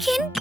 Can...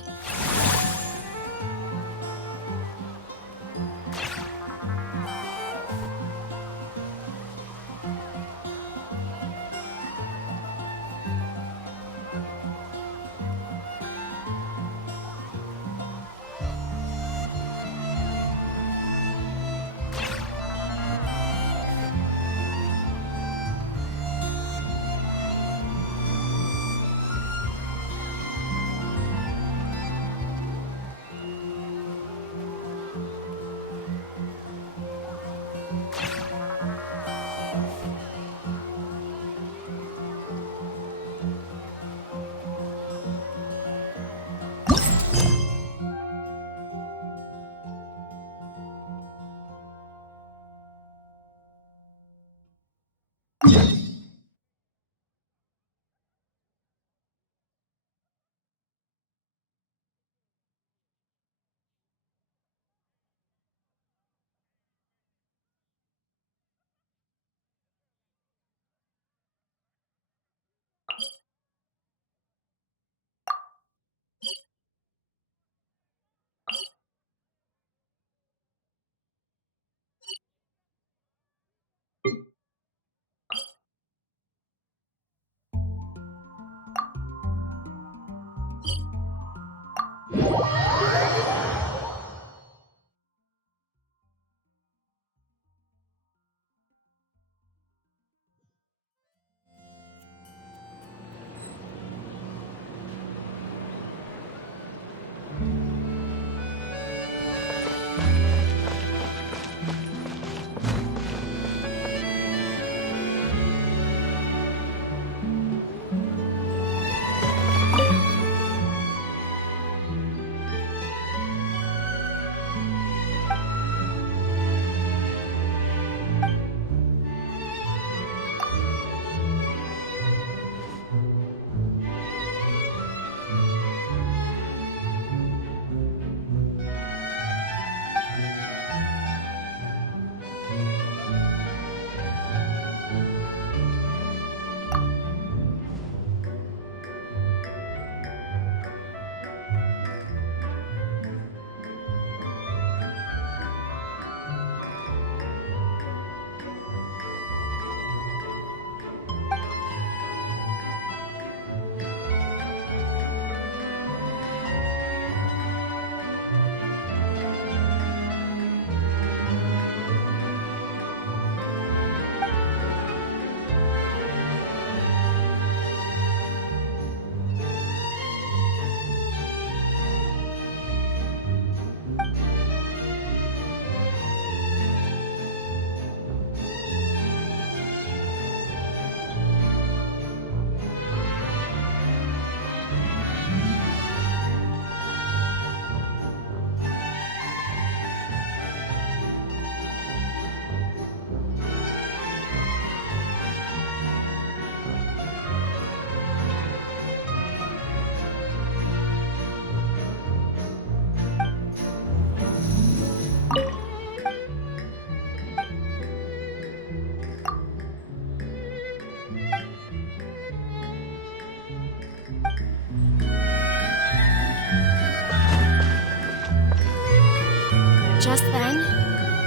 Just then,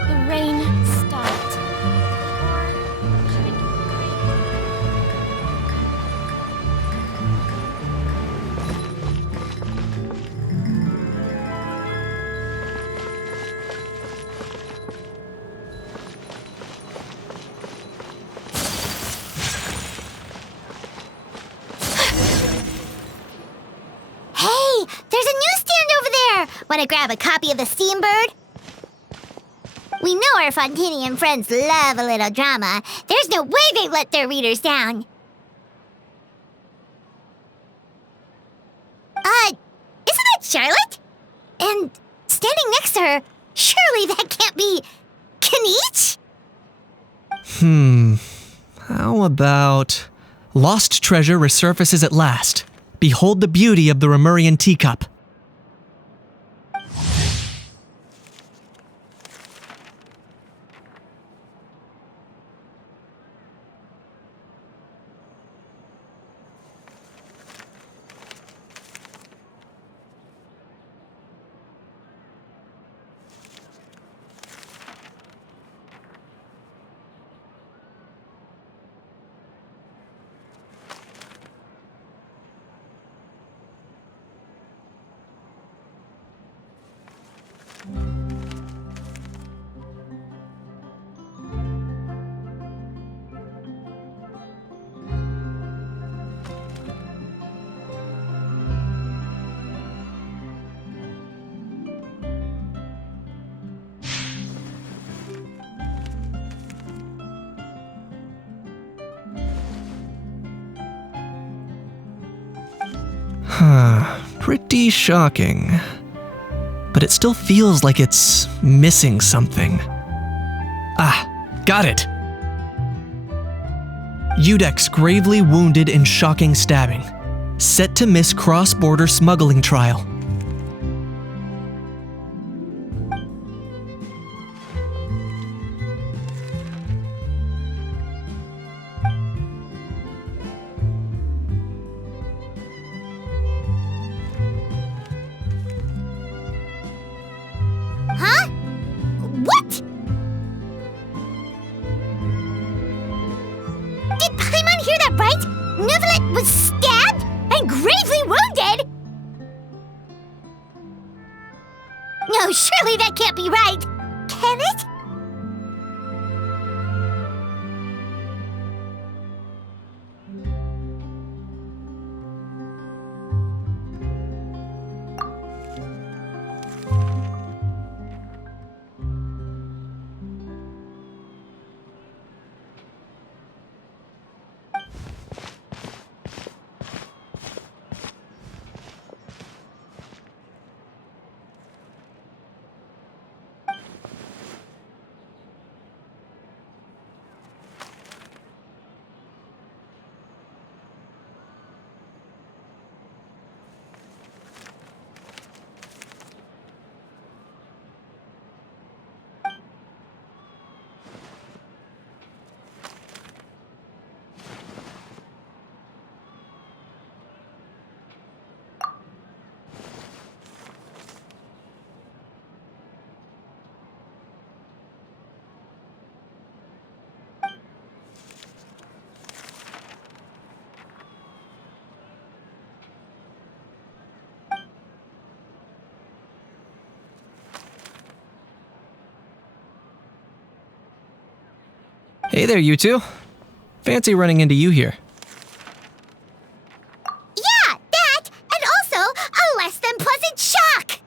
the rain stopped. Or should it Hey, there's a newsstand over there! Want to grab a copy of the Steambird? We know our Fontanian friends love a little drama. There's no way they let their readers down. Isn't that Charlotte? And standing next to her, surely that can't be Kaniche? How about... Lost treasure resurfaces at last. Behold the beauty of the Remurian teacup. pretty shocking. But it still feels like it's missing something. Ah, got it! Udex gravely wounded in shocking stabbing. Set to miss cross-border smuggling trial. Huh? What? Did Paimon hear that right? Neuvillette was stabbed and gravely wounded? No, surely that can't be right. Can it? Hey there, you two. Fancy running into you here. Yeah, that, and also a less than pleasant shock.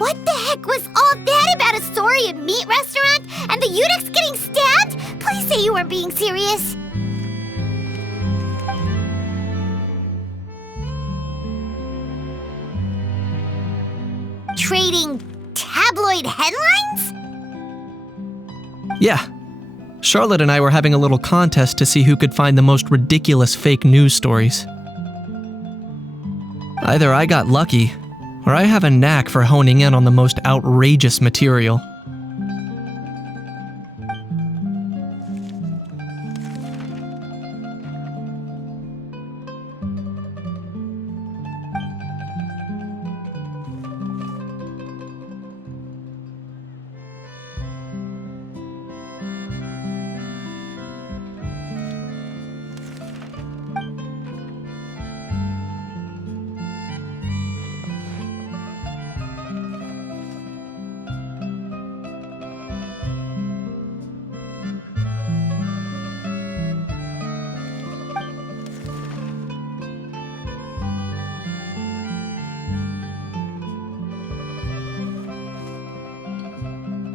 What the heck was all that about a Saurian meat restaurant and the Udex getting stabbed? Please say you weren't being serious. Trading tabloid headlines? Yeah. Charlotte and I were having a little contest to see who could find the most ridiculous fake news stories. Either I got lucky, or I have a knack for honing in on the most outrageous material.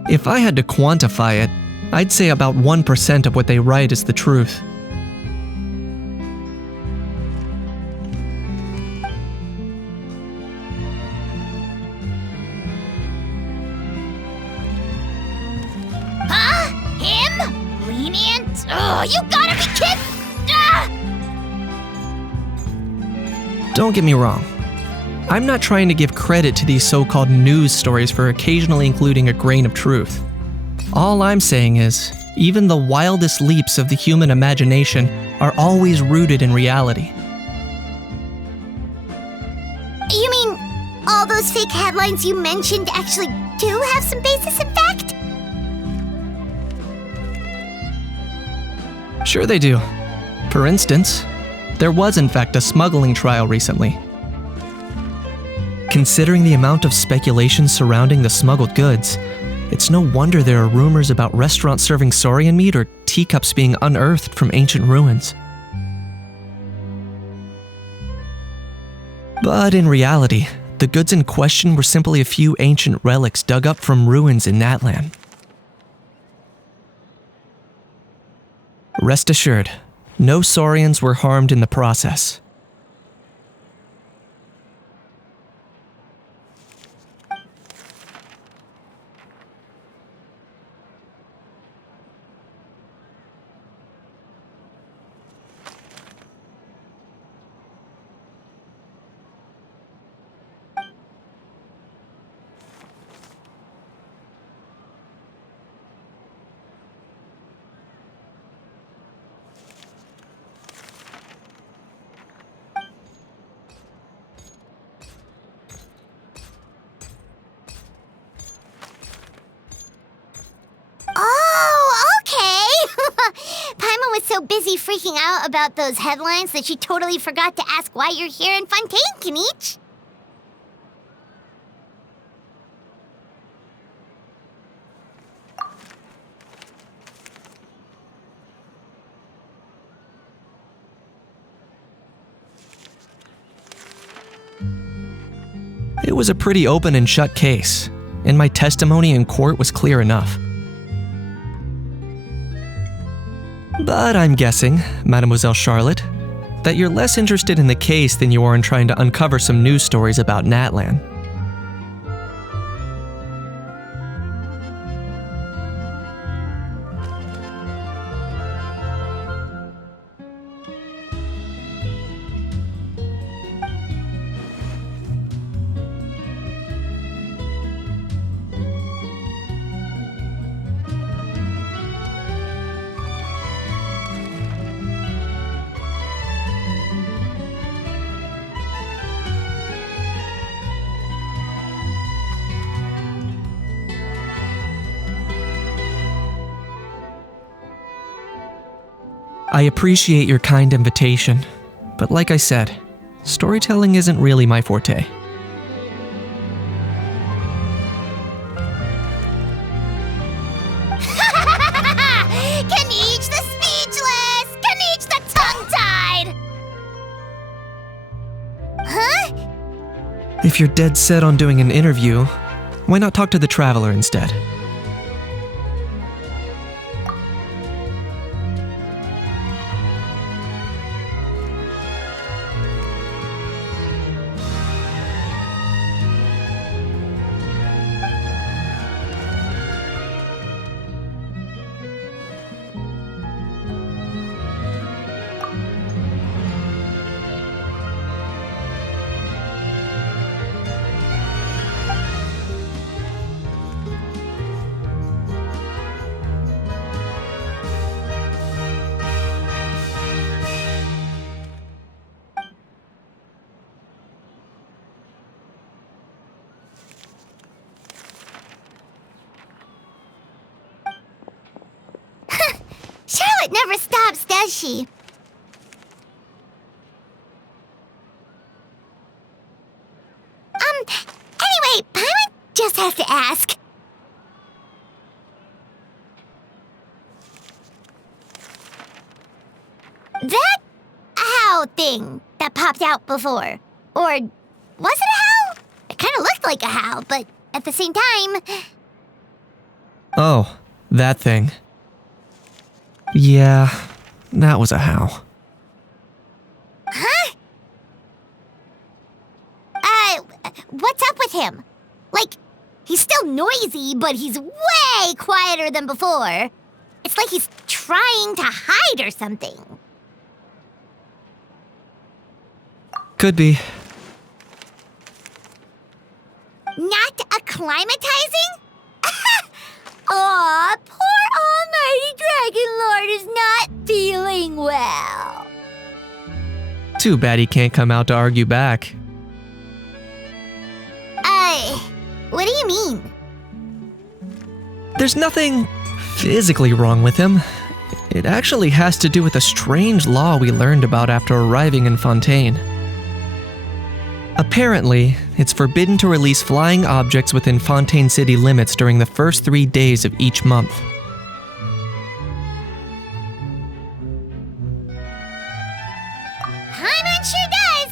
If I had to quantify it, I'd say about 1% of what they write is the truth. Huh? Him? Lenient? Oh, you gotta be kidding! Don't get me wrong. I'm not trying to give credit to these so-called news stories for occasionally including a grain of truth. All I'm saying is, even the wildest leaps of the human imagination are always rooted in reality. You mean all those fake headlines you mentioned actually do have some basis in fact? Sure they do. For instance, there was in fact a smuggling trial recently. Considering the amount of speculation surrounding the smuggled goods, it's no wonder there are rumors about restaurants serving saurian meat or teacups being unearthed from ancient ruins. But in reality, the goods in question were simply a few ancient relics dug up from ruins in Natlan. Rest assured, no saurians were harmed in the process. so busy freaking out about those headlines that you totally forgot to ask why you're here in Fontaine, Kenichi. It was a pretty open and shut case, and my testimony in court was clear enough. But I'm guessing, Mademoiselle Charlotte, that you're less interested in the case than you are in trying to uncover some news stories about Natlan. I appreciate your kind invitation, but like I said, storytelling isn't really my forte. Kenichi the speechless! Kenichi the tongue-tied! Huh? If you're dead set on doing an interview, why not talk to the Traveler instead? Charlotte never stops, does she? Anyway, Paimon just has to ask. That owl thing that popped out before, or was it a howl? It kind of looked like a howl, but at the same time... Oh, that thing. Yeah, that was a howl. Huh? What's up with him? Like, he's still noisy, but he's way quieter than before. It's like he's trying to hide or something. Could be. Not acclimatizing? Aw, poor Almighty Dragon Lord is not feeling well. Too bad he can't come out to argue back. What do you mean? There's nothing physically wrong with him. It actually has to do with a strange law we learned about after arriving in Fontaine. Apparently, it's forbidden to release flying objects within Fontaine city limits during the first 3 days of each month. Paimon sure does!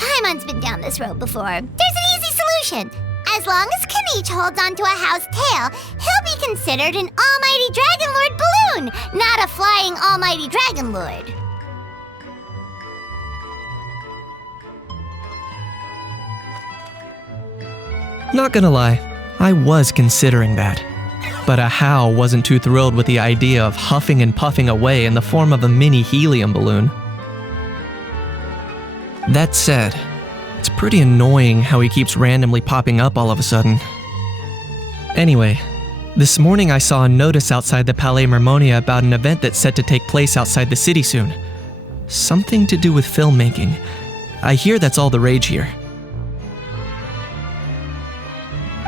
Paimon's been down this road before. There's an easy solution. As long as Kenichi holds onto a house tail, he'll be considered an Almighty Dragon Lord balloon, not a flying Almighty Dragon Lord. Not gonna lie, I was considering that. But a Hao wasn't too thrilled with the idea of huffing and puffing away in the form of a mini helium balloon. That said, it's pretty annoying how he keeps randomly popping up all of a sudden. Anyway, this morning I saw a notice outside the Palais Mermonia about an event that's set to take place outside the city soon. Something to do with filmmaking. I hear that's all the rage here.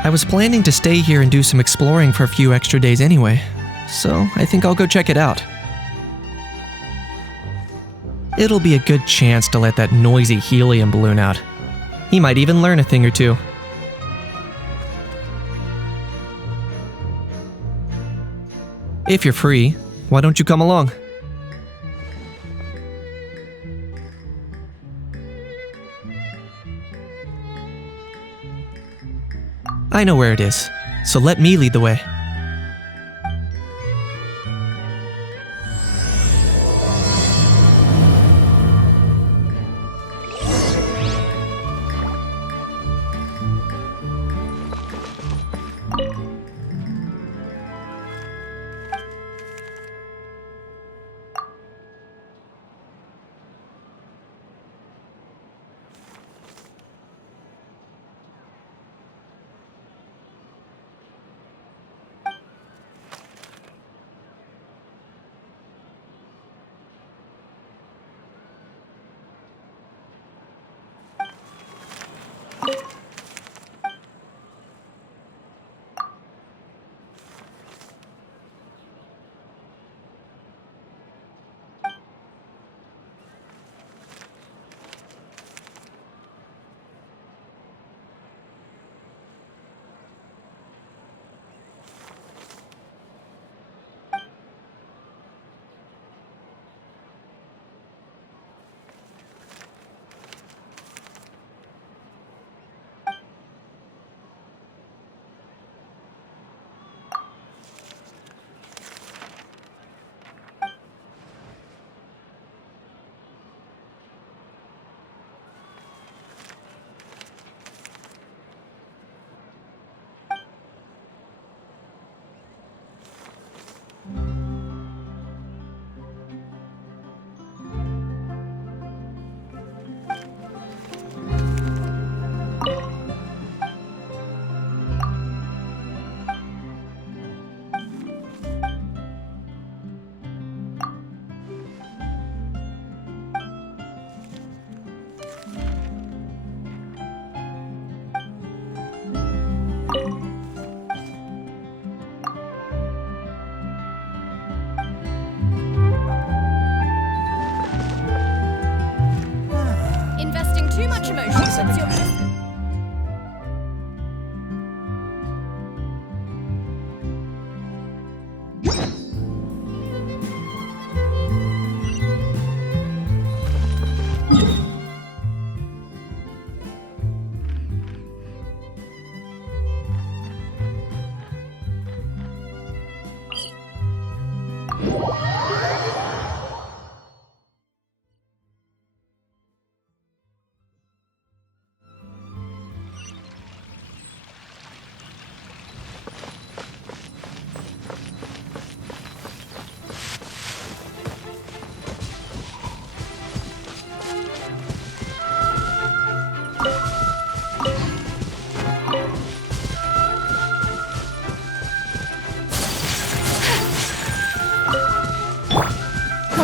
I was planning to stay here and do some exploring for a few extra days anyway, so I think I'll go check it out. It'll be a good chance to let that noisy helium balloon out. He might even learn a thing or two. If you're free, why don't you come along? I know where it is, so let me lead the way. Investing too much emotion sets your...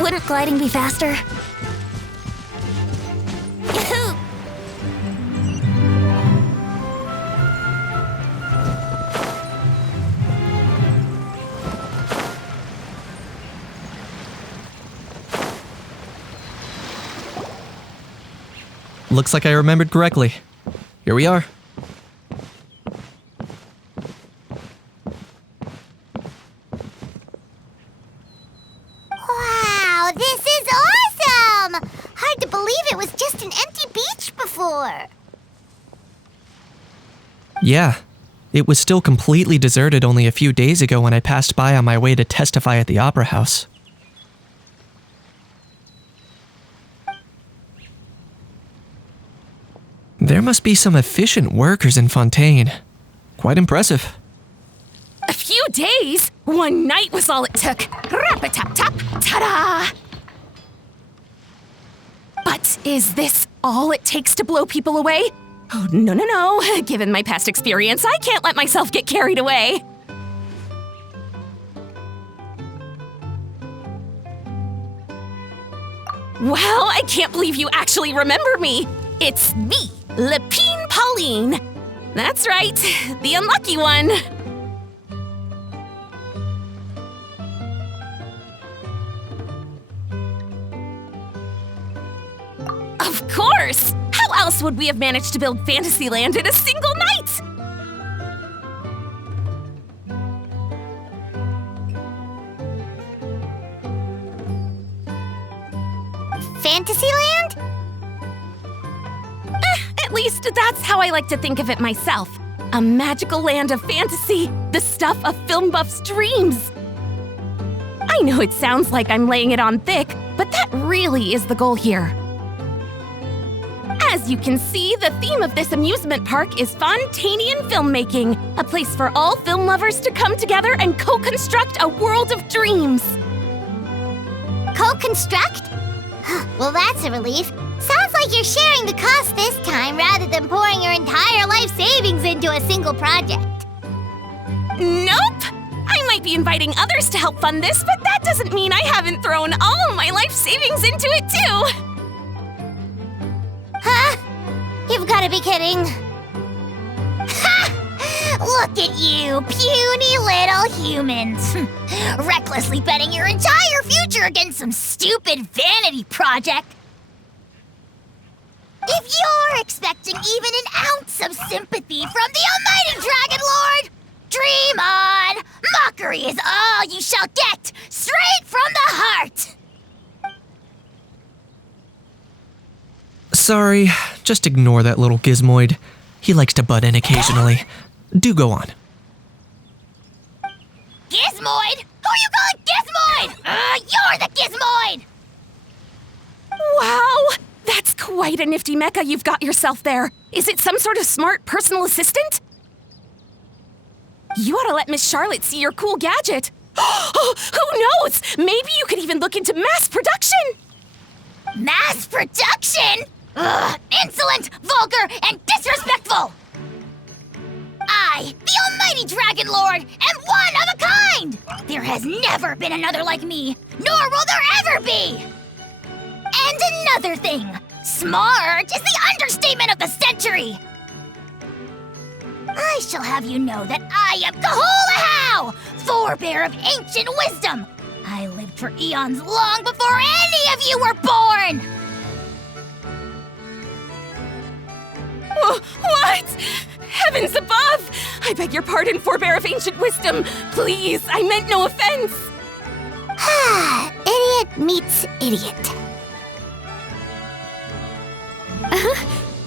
Wouldn't gliding be faster? Looks like I remembered correctly. Here we are. Wow, this is awesome! Hard to believe it was just an empty beach before. Yeah, it was still completely deserted only a few days ago when I passed by on my way to testify at the Opera House. There must be some efficient workers in Fontaine. Quite impressive. A few days? One night was all it took. Rap-a-tap-tap, ta-da! But is this all it takes to blow people away? Oh, no. Given my past experience, I can't let myself get carried away. Wow, I can't believe you actually remember me. It's me, Lepine Pauline. That's right, the unlucky one. Of course! How else would we have managed to build Fantasyland in a single night? Fantasyland? At least that's how I like to think of it myself. A magical land of fantasy, the stuff of film buffs' dreams. I know it sounds like I'm laying it on thick, but that really is the goal here. As you can see, the theme of this amusement park is Fontanian filmmaking, a place for all film lovers to come together and co-construct a world of dreams. Co-construct? Well, that's a relief. Sounds like you're sharing the cost this time rather than pouring your entire life savings into a single project. Nope! I might be inviting others to help fund this, but that doesn't mean I haven't thrown all my life savings into it too! Huh? You've got to be kidding. Ha! Look at you, puny little humans. Recklessly betting your entire future against some stupid vanity project. If you're expecting even an ounce of sympathy from the almighty Dragon Lord, dream on! Mockery is all you shall get, straight from the heart! Sorry, just ignore that little gizmoid. He likes to butt in occasionally. Do go on. Gizmoid? Who are you calling Gizmoid? You're the Gizmoid! Wow! That's quite a nifty mecha you've got yourself there. Is it some sort of smart personal assistant? You ought to let Miss Charlotte see your cool gadget. Who knows? Maybe you could even look into mass production. Mass production? Ugh, insolent, vulgar, and disrespectful! I, the almighty Dragon Lord, am one of a kind! There has never been another like me, nor will there ever be! And another thing, smart is the understatement of the century! I shall have you know that I am Kahulahau, forebear of ancient wisdom! I lived for eons long before any of you were born! What? Heavens above! I beg your pardon, forebear of ancient wisdom. Please, I meant no offense. Idiot meets idiot.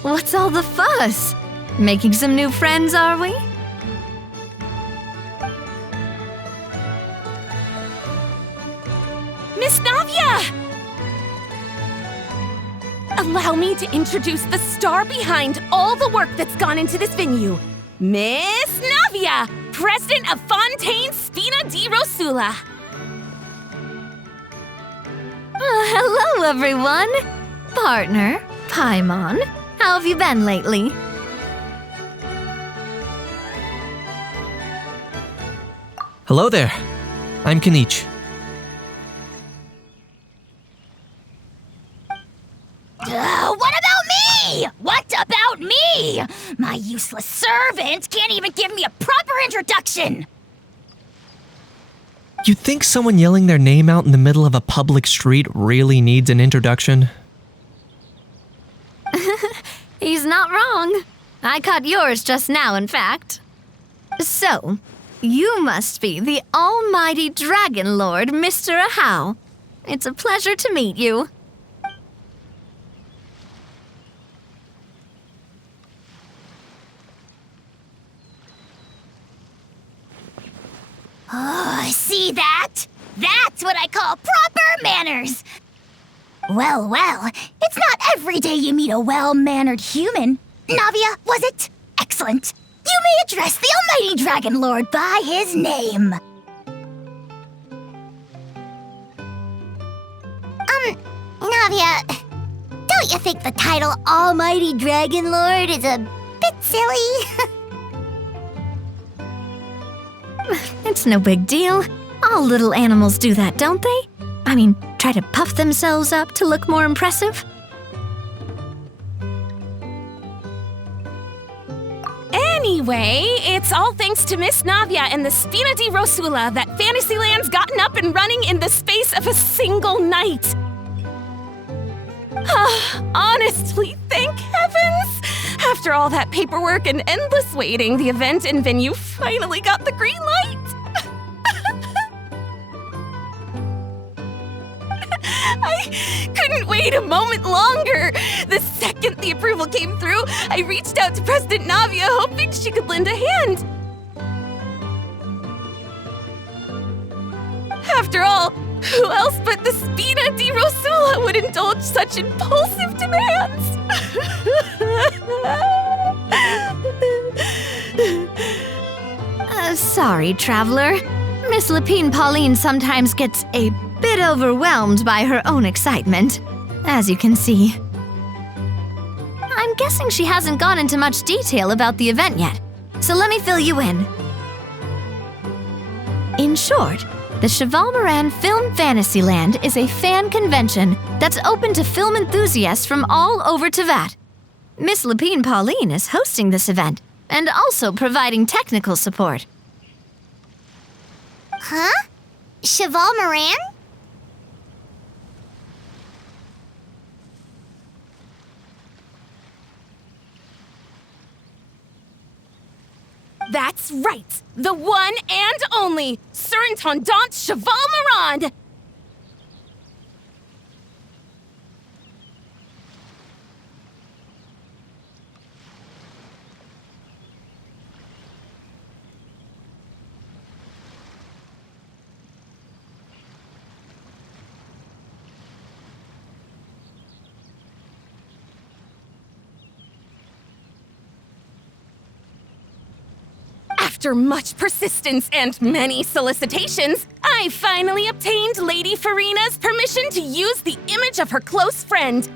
What's all the fuss? Making some new friends, are we? Miss Navia! Allow me to introduce the star behind all the work that's gone into this venue. Miss Navia, president of Fontaine Spina di Rosula. Hello, everyone. Partner, Paimon, how have you been lately? Hello there. I'm Kanich. What about me? What about me? My useless servant can't even give me a proper introduction. You think someone yelling their name out in the middle of a public street really needs an introduction? He's not wrong. I caught yours just now, in fact. So, you must be the almighty Dragon Lord, Mr. Ahau. It's a pleasure to meet you. Oh, see that? That's what I call proper manners. Well, it's not every day you meet a well-mannered human. Navia, was it? Excellent. You may address the almighty Dragon Lord by his name. Navia, don't you think the title Almighty Dragon Lord is a bit silly? It's no big deal. All little animals do that, don't they? I mean, try to puff themselves up to look more impressive. Anyway, it's all thanks to Miss Navia and the Spina di Rosula that Fantasyland's gotten up and running in the space of a single night. Honestly, thank heavens! After all that paperwork and endless waiting, the event and venue finally got the green light. I couldn't wait a moment longer. The second the approval came through, I reached out to President Navia, hoping she could lend a hand. After all, who else but the Spina di Rosula would indulge such impulsive demands? Sorry, traveler. Miss Lapine Pauline sometimes gets a bit overwhelmed by her own excitement, as you can see. I'm guessing she hasn't gone into much detail about the event yet, so let me fill you in. In short, the Cheval Moran Film Fantasyland is a fan convention that's open to film enthusiasts from all over Teyvat. Miss Lapine Pauline is hosting this event and also providing technical support. Huh? Cheval Moran? That's right! The one and only Surintendant Cheval Moran! After much persistence and many solicitations, I finally obtained Lady Farina's permission to use the image of her close friend.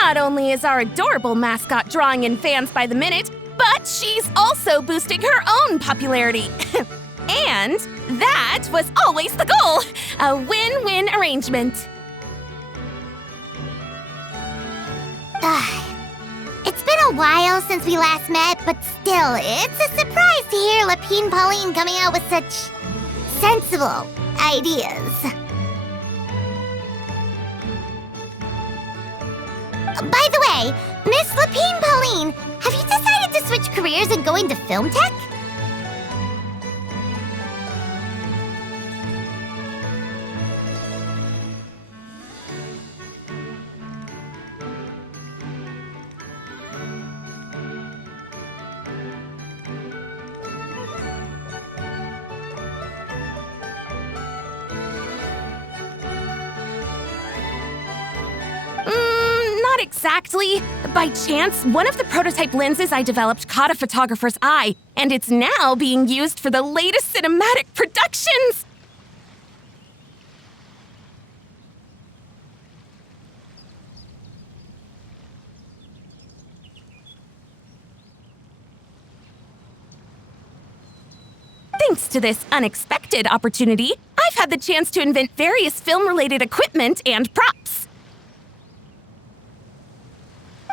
Not only is our adorable mascot drawing in fans by the minute, but she's also boosting her own popularity. And that was always the goal, a win-win arrangement. It's been a while since we last met, but still, it's a surprise to hear Lapine Pauline coming out with such sensible ideas. By the way, Miss Lapine Pauline, have you decided to switch careers and go into film tech? Not exactly. By chance, one of the prototype lenses I developed caught a photographer's eye, and it's now being used for the latest cinematic productions! Thanks to this unexpected opportunity, I've had the chance to invent various film-related equipment and props.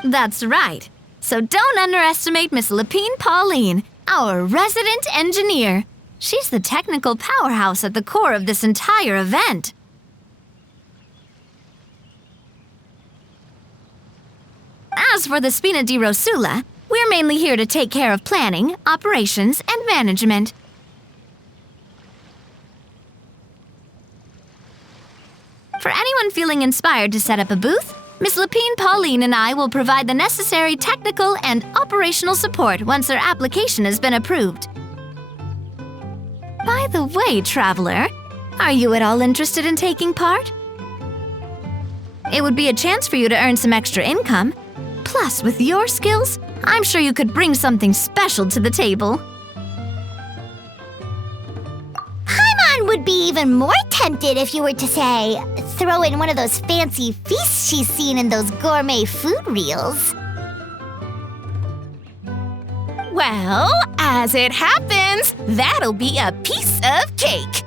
That's right. So don't underestimate Miss Lapine Pauline, our resident engineer. She's the technical powerhouse at the core of this entire event. As for the Spina di Rosula, we're mainly here to take care of planning, operations, and management. For anyone feeling inspired to set up a booth, Miss Lapine Pauline and I will provide the necessary technical and operational support once their application has been approved. By the way, traveler, are you at all interested in taking part? It would be a chance for you to earn some extra income. Plus, with your skills, I'm sure you could bring something special to the table. Paimon would be even more tempted if you were to, say, throw in one of those fancy feasts she's seen in those gourmet food reels. Well, as it happens, that'll be a piece of cake.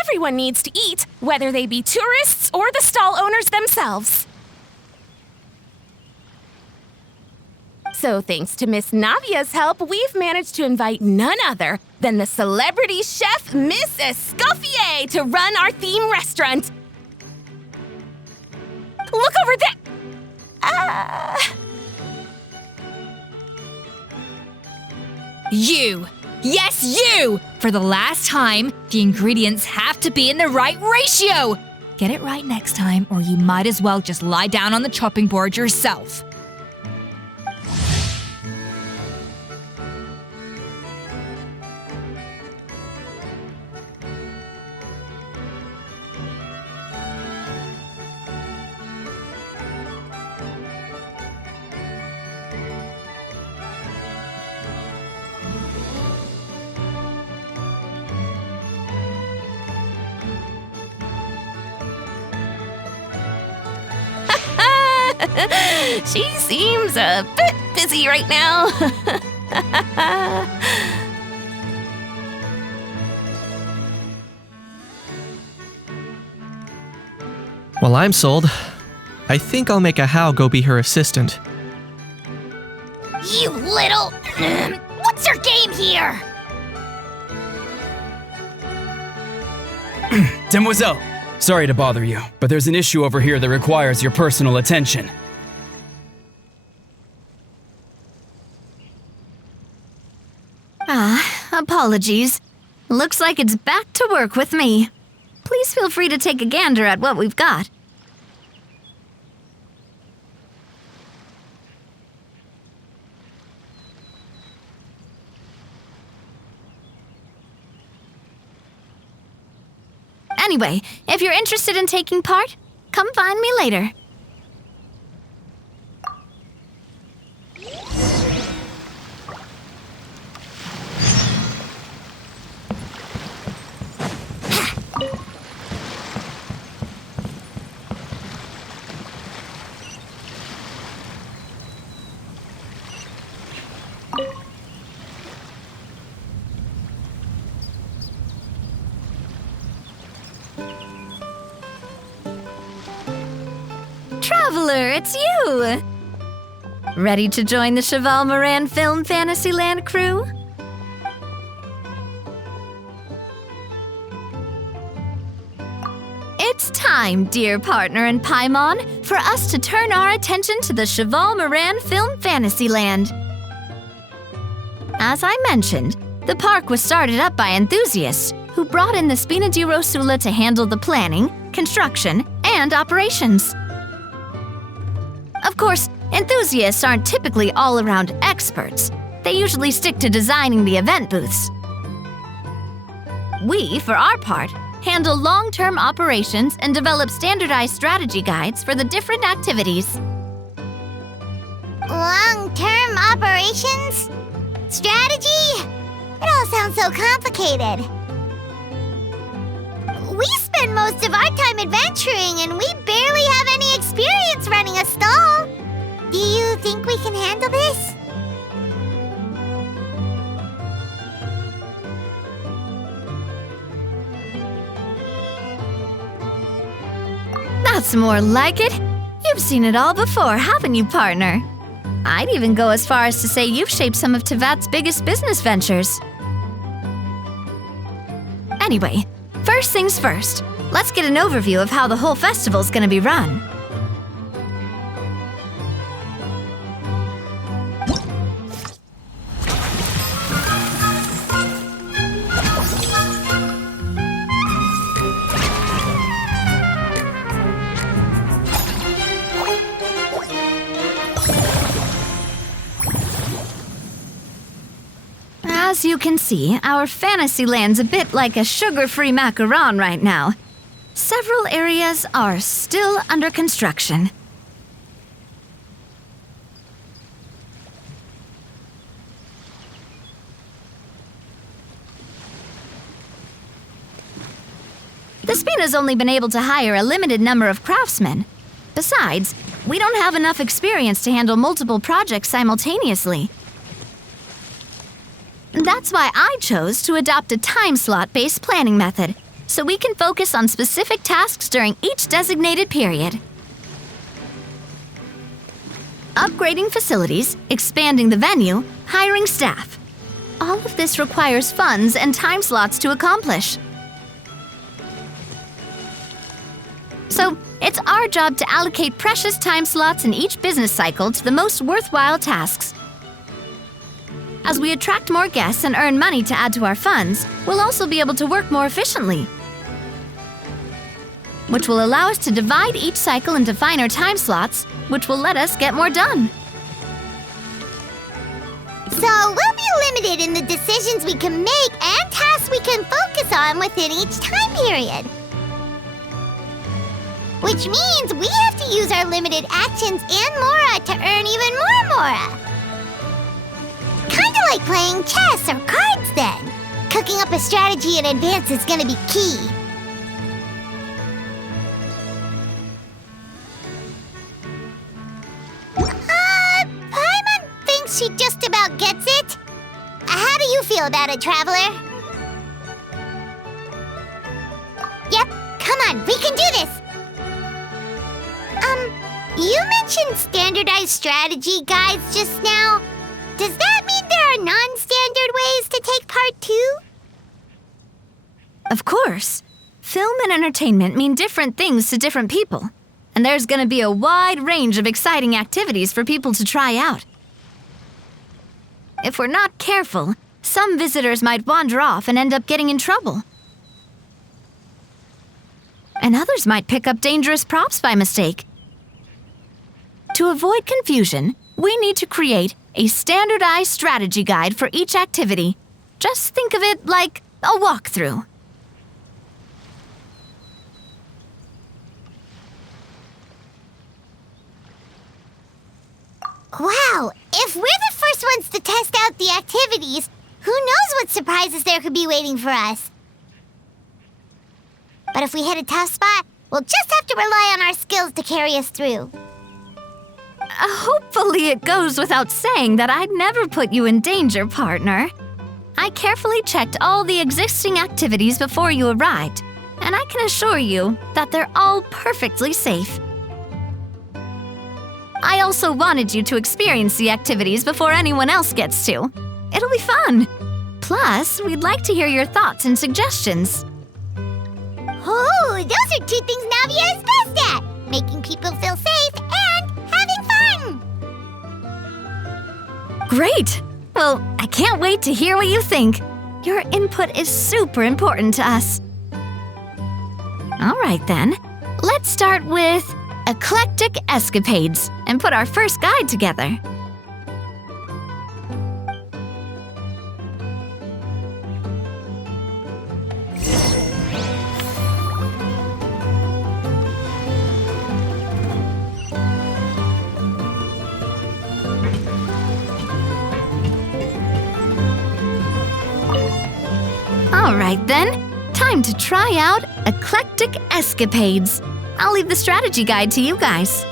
Everyone needs to eat, whether they be tourists or the stall owners themselves. So thanks to Miss Navia's help, we've managed to invite none other than the celebrity chef, Miss Escoffier, to run our theme restaurant. Look over there! You! Yes, you! For the last time, the ingredients have to be in the right ratio! Get it right next time, or you might as well just lie down on the chopping board yourself. She seems a bit busy right now. Well, I'm sold. I think I'll make a How go be her assistant. You little... What's your game here? Demoiselle, sorry to bother you, but there's an issue over here that requires your personal attention. Apologies. Looks like it's back to work with me. Please feel free to take a gander at what we've got. Anyway, if you're interested in taking part, come find me later. Traveler, it's you! Ready to join the Cheval Moran Film Fantasyland crew? It's time, dear partner in Paimon, for us to turn our attention to the Cheval Moran Film Fantasyland. As I mentioned, the park was started up by enthusiasts who brought in the Spina di Rosula to handle the planning, construction, and operations. Of course, enthusiasts aren't typically all-around experts. They usually stick to designing the event booths. We, for our part, handle long-term operations, and develop standardized strategy guides for the different activities. Long-term operations? Strategy? It all sounds so complicated. We spend most of our time adventuring and we barely have any experience running a stall. Do you think we can handle this? That's more like it. You've seen it all before, haven't you, partner? I'd even go as far as to say you've shaped some of Tevat's biggest business ventures. Anyway, first things first, let's get an overview of how the whole festival's gonna be run. As you can see, our Fantasyland's a bit like a sugar-free macaron right now. Several areas are still under construction. The Spina's only been able to hire a limited number of craftsmen. Besides, we don't have enough experience to handle multiple projects simultaneously. That's why I chose to adopt a time slot-based planning method, so we can focus on specific tasks during each designated period. Upgrading facilities, expanding the venue, hiring staff. All of this requires funds and time slots to accomplish. So, it's our job to allocate precious time slots in each business cycle to the most worthwhile tasks. As we attract more guests and earn money to add to our funds, we'll also be able to work more efficiently, which will allow us to divide each cycle into finer time slots, which will let us get more done. So we'll be limited in the decisions we can make and tasks we can focus on within each time period. Which means we have to use our limited actions and Mora to earn even more Mora. Kinda like playing chess or cards then. Cooking up a strategy in advance is gonna be key. Paimon thinks she just about gets it. How do you feel about it, Traveler? Yep, come on, we can do this! You mentioned standardized strategy guides just now. Does that mean there are non-standard ways to take part too? Of course. Film and entertainment mean different things to different people. And there's gonna be a wide range of exciting activities for people to try out. If we're not careful, some visitors might wander off and end up getting in trouble. And others might pick up dangerous props by mistake. To avoid confusion, we need to create a standardized strategy guide for each activity. Just think of it like a walkthrough. Wow, if we're the first ones to test out the activities, who knows what surprises there could be waiting for us? But if we hit a tough spot, we'll just have to rely on our skills to carry us through. Hopefully it goes without saying that I'd never put you in danger, partner. I carefully checked all the existing activities before you arrived, and I can assure you that they're all perfectly safe. I also wanted you to experience the activities before anyone else gets to. It'll be fun. Plus, we'd like to hear your thoughts and suggestions. Oh, those are two things Navia is best at! Making people feel safe and having fun! Great! Well, I can't wait to hear what you think. Your input is super important to us. All right then, let's start with Eclectic Escapades and put our first guide together. All right then, time to try out Eclectic Escapades. I'll leave the strategy guide to you guys.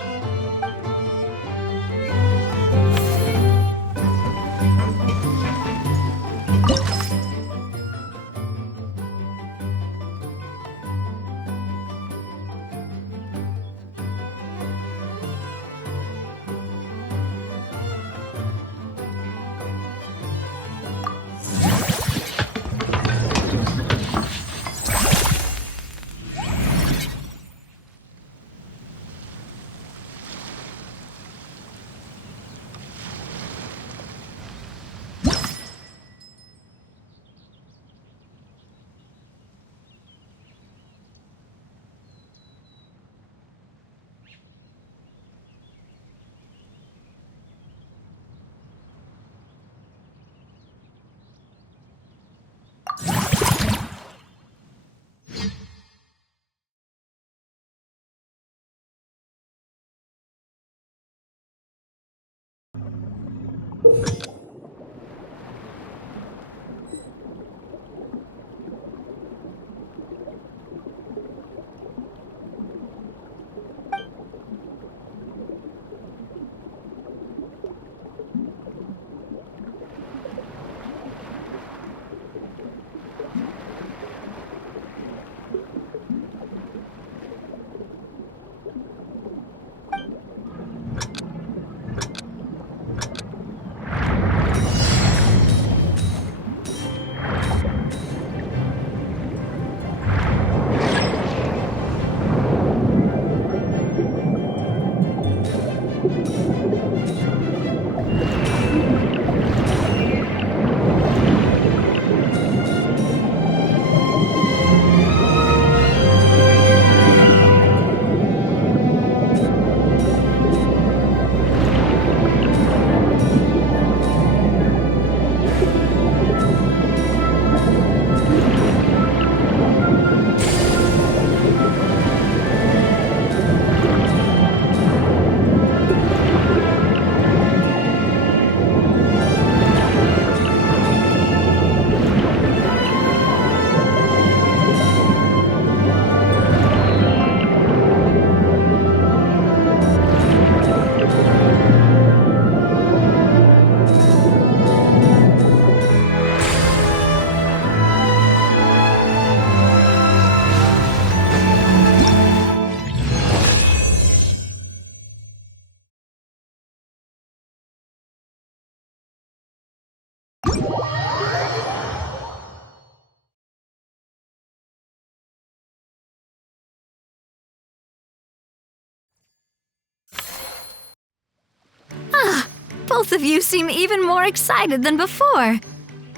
Both of you seem even more excited than before.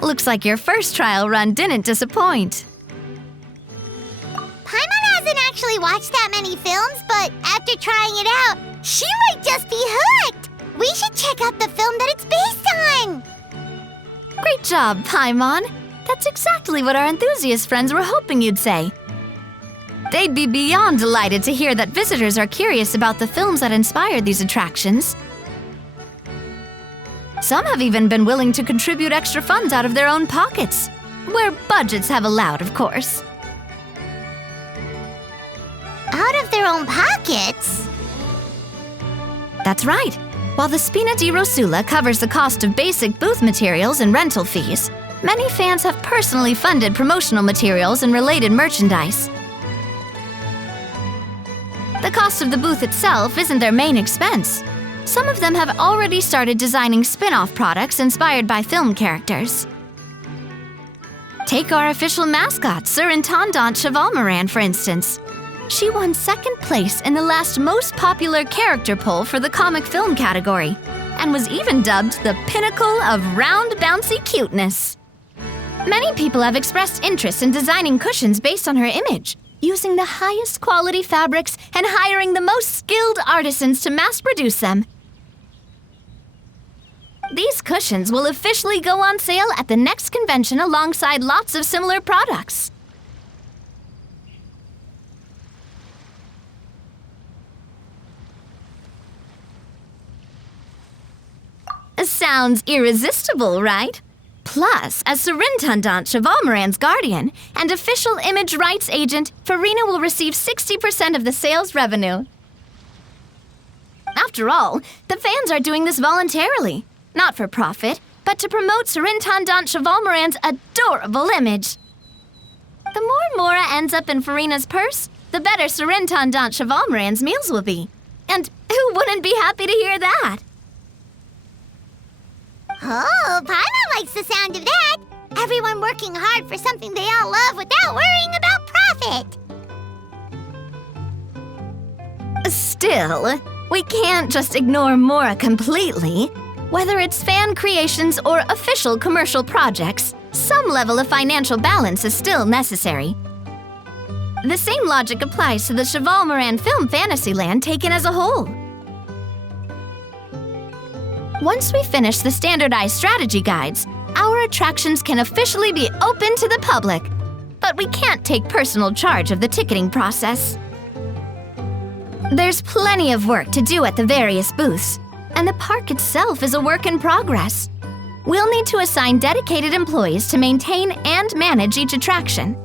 Looks like your first trial run didn't disappoint. Paimon hasn't actually watched that many films, but after trying it out, she might just be hooked! We should check out the film that it's based on! Great job, Paimon. That's exactly what our enthusiast friends were hoping you'd say. They'd be beyond delighted to hear that visitors are curious about the films that inspired these attractions. Some have even been willing to contribute extra funds out of their own pockets, where budgets have allowed, of course. Out of their own pockets? That's right. While the Spina di Rosula covers the cost of basic booth materials and rental fees, many fans have personally funded promotional materials and related merchandise. The cost of the booth itself isn't their main expense. Some of them have already started designing spin-off products inspired by film characters. Take our official mascot, Sir Intendant Chevalmoran, for instance. She won second place in the last most popular character poll for the comic film category, and was even dubbed the pinnacle of round, bouncy cuteness. Many people have expressed interest in designing cushions based on her image, using the highest quality fabrics and hiring the most skilled artisans to mass-produce them. These cushions will officially go on sale at the next convention alongside lots of similar products. Sounds irresistible, right? Plus, as Surintendant Chevalmoran's guardian and official image rights agent, Farina will receive 60% of the sales revenue. After all, the fans are doing this voluntarily, not for profit, but to promote Surintendant Chevalmoran's adorable image. The more Mora ends up in Farina's purse, the better Surintendant Chevalmoran's meals will be. And who wouldn't be happy to hear that? Oh, Paimon likes the sound of that. Everyone working hard for something they all love without worrying about profit. Still, we can't just ignore Mora completely. Whether it's fan creations or official commercial projects, some level of financial balance is still necessary. The same logic applies to the Chevalmoran film Fantasyland taken as a whole. Once we finish the standardized strategy guides, our attractions can officially be open to the public, but we can't take personal charge of the ticketing process. There's plenty of work to do at the various booths, and the park itself is a work in progress. We'll need to assign dedicated employees to maintain and manage each attraction.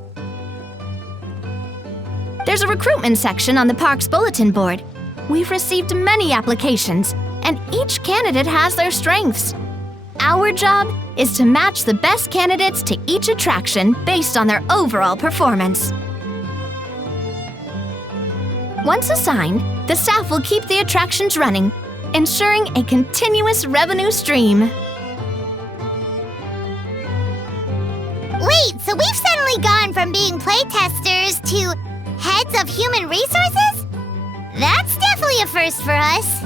There's a recruitment section on the park's bulletin board. We've received many applications, and each candidate has their strengths. Our job is to match the best candidates to each attraction based on their overall performance. Once assigned, the staff will keep the attractions running, ensuring a continuous revenue stream. Wait, so we've suddenly gone from being playtesters to heads of human resources? That's definitely a first for us.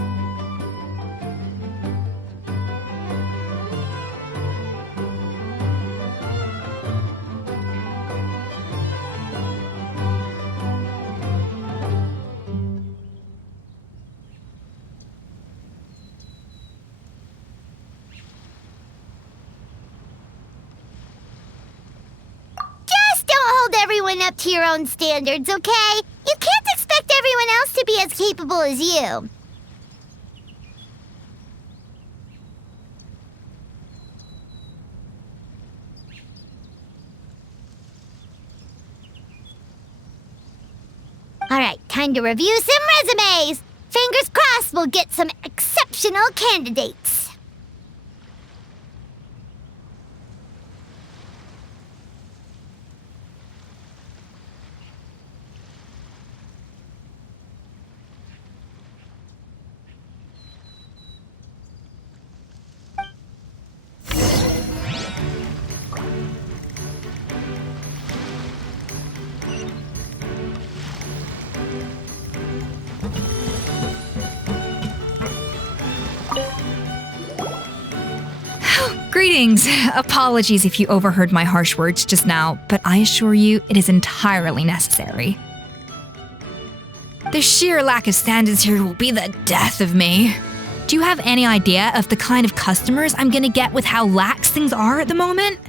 Everyone up to your own standards, okay? You can't expect everyone else to be as capable as you. All right, time to review some resumes. Fingers crossed we'll get some exceptional candidates. Greetings. Apologies if you overheard my harsh words just now, but I assure you it is entirely necessary. The sheer lack of standards here will be the death of me. Do you have any idea of the kind of customers I'm gonna get with how lax things are at the moment?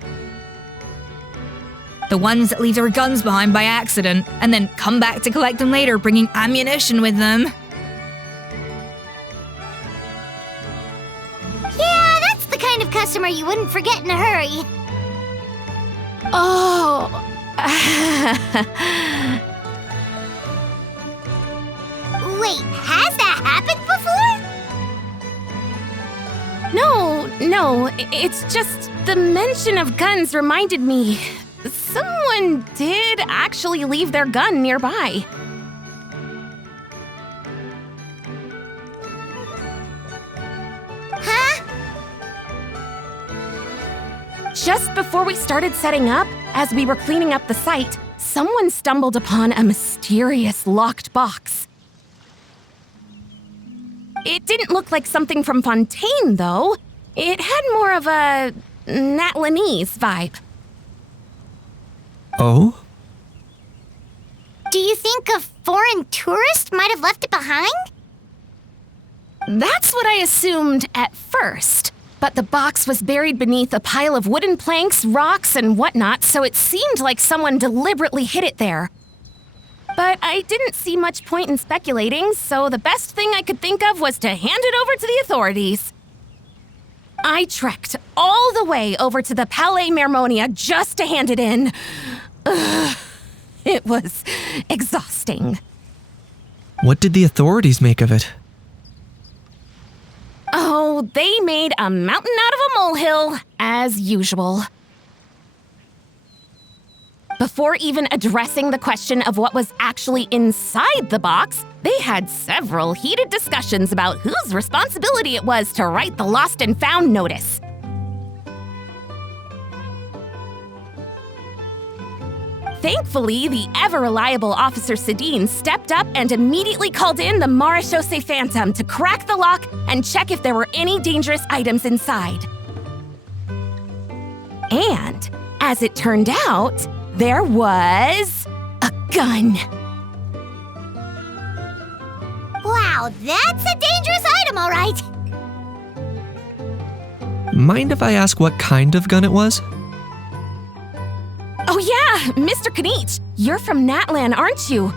The ones that leave their guns behind by accident and then come back to collect them later, bringing ammunition with them. Of customer you wouldn't forget in a hurry. Oh. Wait, has that happened before? No, it's just the mention of guns reminded me. Someone did actually leave their gun nearby. Just before we started setting up, as we were cleaning up the site, someone stumbled upon a mysterious locked box. It didn't look like something from Fontaine, though. It had more of a Natlanese vibe. Oh? Do you think a foreign tourist might have left it behind? That's what I assumed at first. But the box was buried beneath a pile of wooden planks, rocks, and whatnot, so it seemed like someone deliberately hid it there. But I didn't see much point in speculating, so the best thing I could think of was to hand it over to the authorities. I trekked all the way over to the Palais Mermonia just to hand it in. Ugh, it was exhausting. What did the authorities make of it? Oh, they made a mountain out of a molehill, as usual. Before even addressing the question of what was actually inside the box, they had several heated discussions about whose responsibility it was to write the lost and found notice. Thankfully, the ever-reliable Officer Sedine stepped up and immediately called in the Marechaussee Phantom to crack the lock and check if there were any dangerous items inside. And, as it turned out, there was a gun. Wow, that's a dangerous item, all right. Mind if I ask what kind of gun it was? Oh yeah, Mr. Kanich, you're from Natlan, aren't you?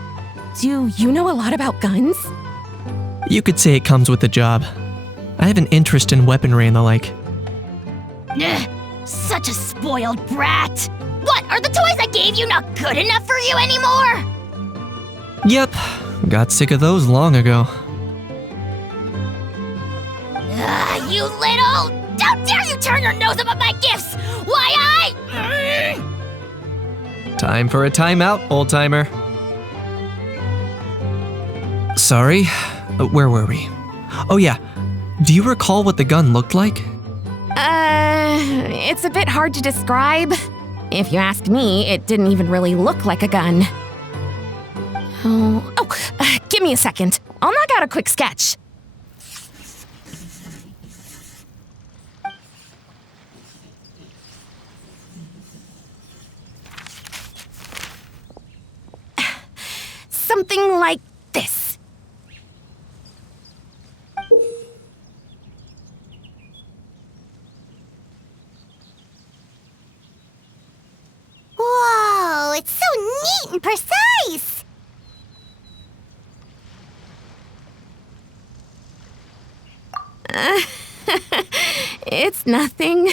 Do you know a lot about guns? You could say it comes with the job. I have an interest in weaponry and the like. Ugh, such a spoiled brat. What, are the toys I gave you not good enough for you anymore? Yep, got sick of those long ago. You little... How dare you turn your nose up at my gifts! Why Time for a timeout, old-timer. Sorry, where were we? Oh yeah, do you recall what the gun looked like? It's a bit hard to describe. If you ask me, it didn't even really look like a gun. Give me a second. I'll knock out a quick sketch. Something like this. Whoa, it's so neat and precise. It's nothing.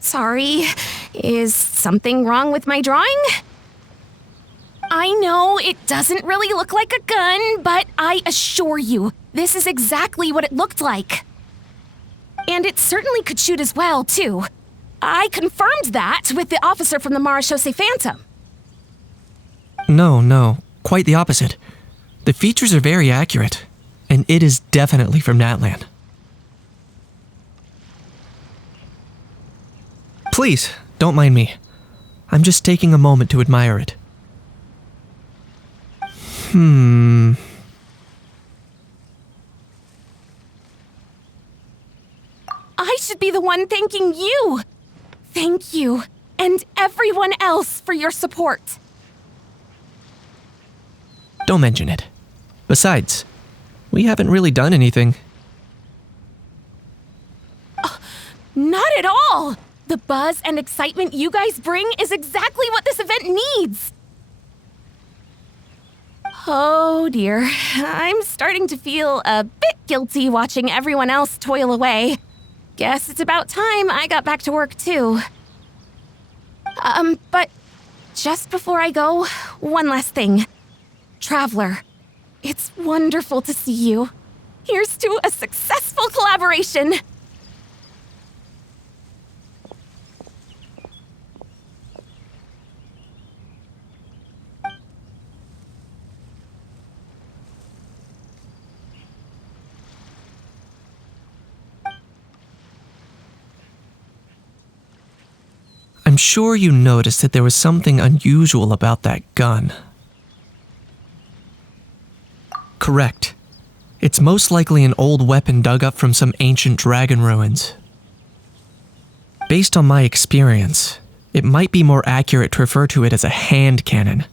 Sorry. Is something wrong with my drawing? I know it doesn't really look like a gun, but I assure you, this is exactly what it looked like. And it certainly could shoot as well, too. I confirmed that with the officer from the Marechaussee Phantom. No, quite the opposite. The features are very accurate, and it is definitely from Natlan. Please, don't mind me. I'm just taking a moment to admire it. I should be the one thanking you. Thank you, and everyone else for your support. Don't mention it. Besides, we haven't really done anything. Not at all! The buzz and excitement you guys bring is exactly what this event needs. Oh dear, I'm starting to feel a bit guilty watching everyone else toil away. Guess it's about time I got back to work too. But just before I go, one last thing. Traveler, it's wonderful to see you. Here's to a successful collaboration. I'm sure you noticed that there was something unusual about that gun. Correct. It's most likely an old weapon dug up from some ancient dragon ruins. Based on my experience, it might be more accurate to refer to it as a hand cannon,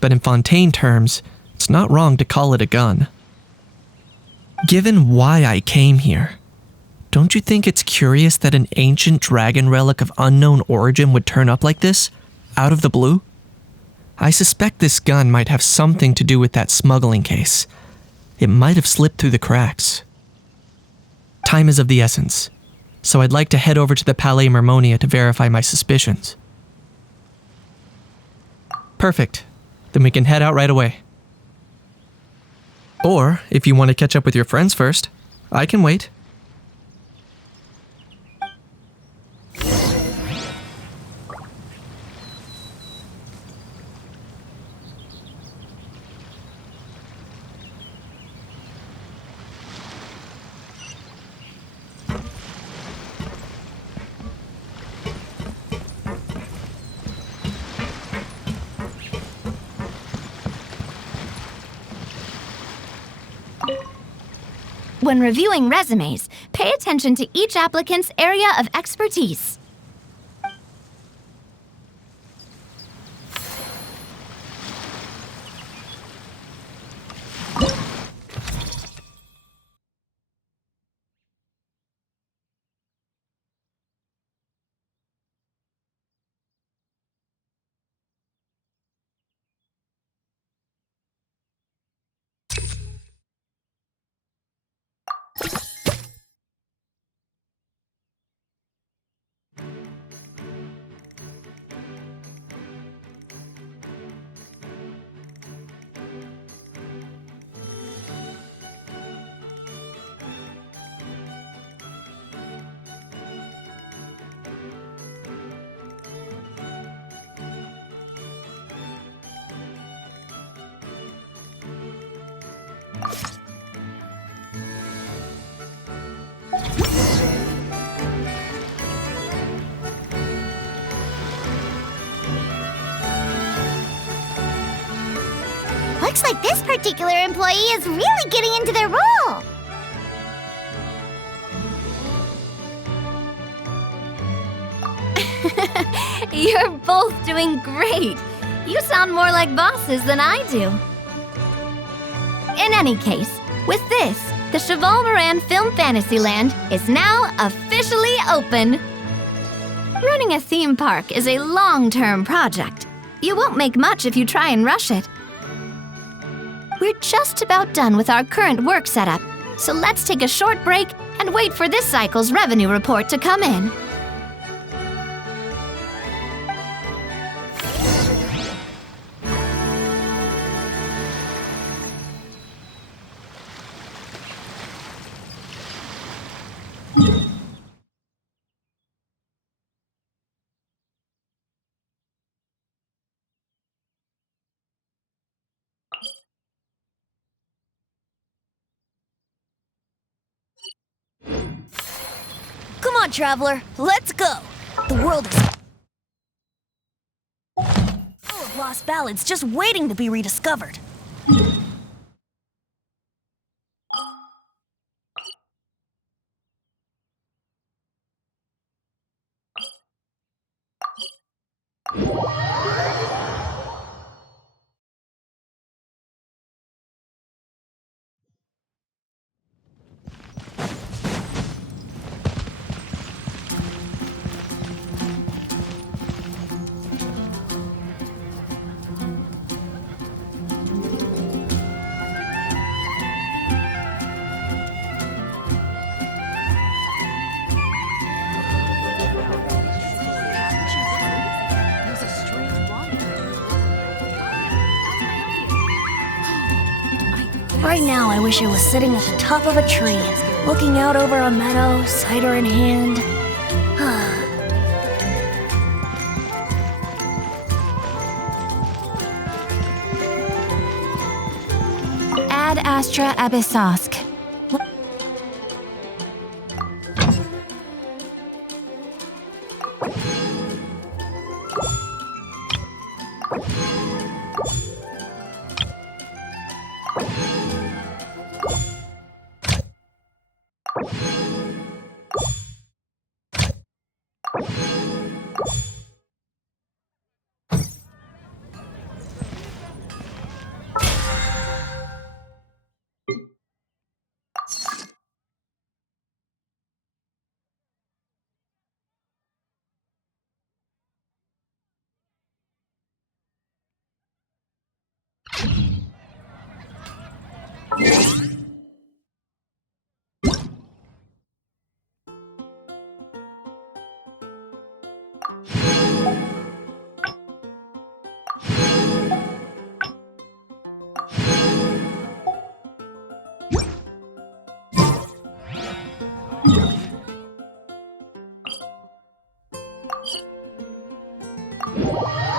but in Fontaine terms, it's not wrong to call it a gun. Given why I came here, Don't you think it's curious that an ancient dragon relic of unknown origin would turn up like this, out of the blue? I suspect this gun might have something to do with that smuggling case. It might have slipped through the cracks. Time is of the essence, so I'd like to head over to the Palais Mermonia to verify my suspicions. Perfect. Then we can head out right away. Or, if you want to catch up with your friends first, I can wait. When reviewing resumes, pay attention to each applicant's area of expertise. Looks like this particular employee is really getting into their role. You're both doing great. You sound more like bosses than I do. In any case, with this, the Cheval Moran Film Fantasyland is now officially open. Running a theme park is a long-term project. You won't make much if you try and rush it. We're just about done with our current work setup, so let's take a short break and wait for this cycle's revenue report to come in. Come on, traveler, let's go! The world is full of lost ballads just waiting to be rediscovered. Right now, I wish I was sitting at the top of a tree, looking out over a meadow, cider in hand. Ad Astra Abyssosk. Huh?